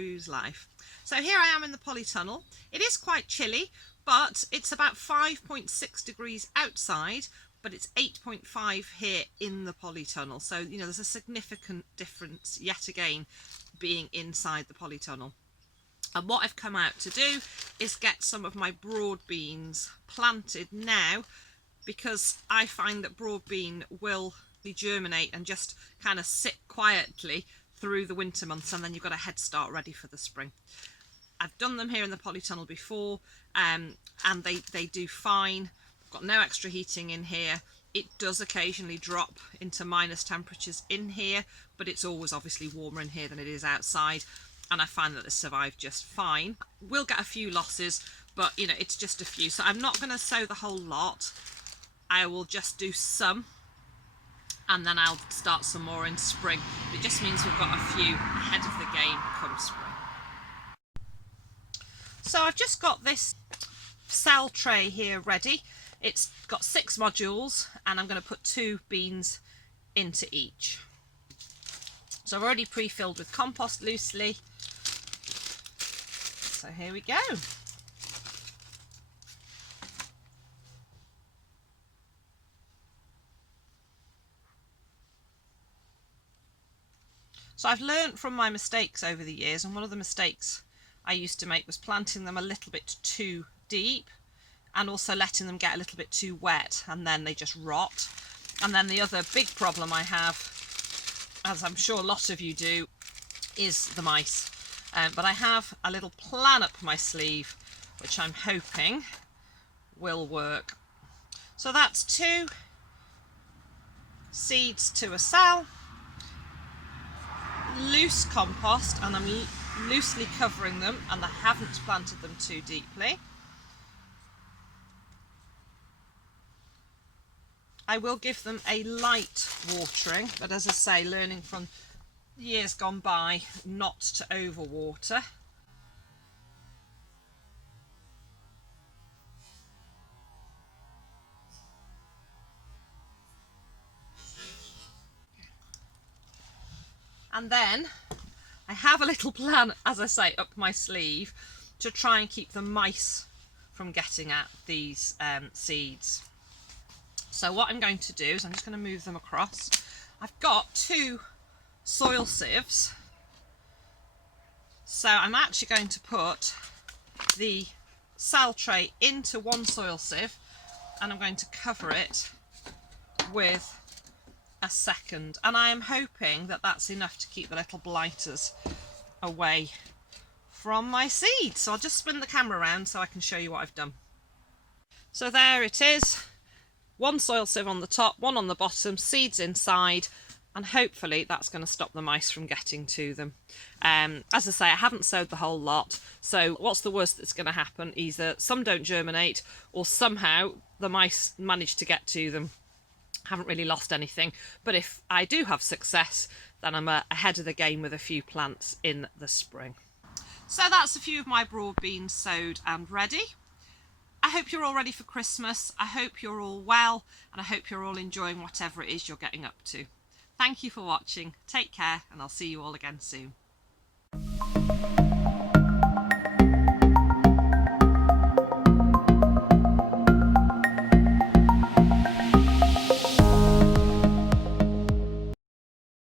cruise life. So here I am in the polytunnel. It is quite chilly, but it's about 5.6 degrees outside, but it's 8.5 here in the polytunnel. So, you know, there's a significant difference yet again being inside the polytunnel. And what I've come out to do is get some of my broad beans planted now, because I find that broad bean will germinate and just kind of sit quietly through the winter months, and then you've got a head start ready for the spring. I've done them here in the polytunnel before, and they do fine. I've got no extra heating in here. It does occasionally drop into minus temperatures in here, but it's always obviously warmer in here than it is outside, and I find that they survive just fine. We'll get a few losses, but you know, it's just a few. So I'm not going to sow the whole lot. I will just do some, and then I'll start some more in spring. It just means we've got a few ahead of the game come spring. So I've just got this cell tray here ready. It's got 6 modules, and I'm going to put 2 beans into each. So I've already pre-filled with compost loosely. So here we go. So I've learnt from my mistakes over the years, and one of the mistakes I used to make was planting them a little bit too deep and also letting them get a little bit too wet, and then they just rot. And then the other big problem I have, as I'm sure a lot of you do, is the mice. But I have a little plan up my sleeve which I'm hoping will work. So that's 2 seeds to a cell, loose compost, and I'm loosely covering them, and I haven't planted them too deeply. I will give them a light watering, but as I say, learning from years gone by not to overwater. And then I have a little plan, as I say, up my sleeve to try and keep the mice from getting at these seeds. So what I'm going to do is I'm just going to move them across. I've got 2 soil sieves. So I'm actually going to put the cell tray into one soil sieve, and I'm going to cover it with a second, and I am hoping that that's enough to keep the little blighters away from my seeds. So I'll just spin the camera around so I can show you what I've done. So there it is, 1 soil sieve on the top, 1 on the bottom, seeds inside, and hopefully that's going to stop the mice from getting to them. As I say, I haven't sowed the whole lot, so what's the worst that's going to happen? Either some don't germinate, or somehow the mice manage to get to them. Haven't really lost anything, but if I do have success, then I'm ahead of the game with a few plants in the spring. So that's a few of my broad beans sowed and ready. I hope you're all ready for Christmas. I hope you're all well, and I hope you're all enjoying whatever it is you're getting up to. Thank you for watching. Take care, and I'll see you all again soon.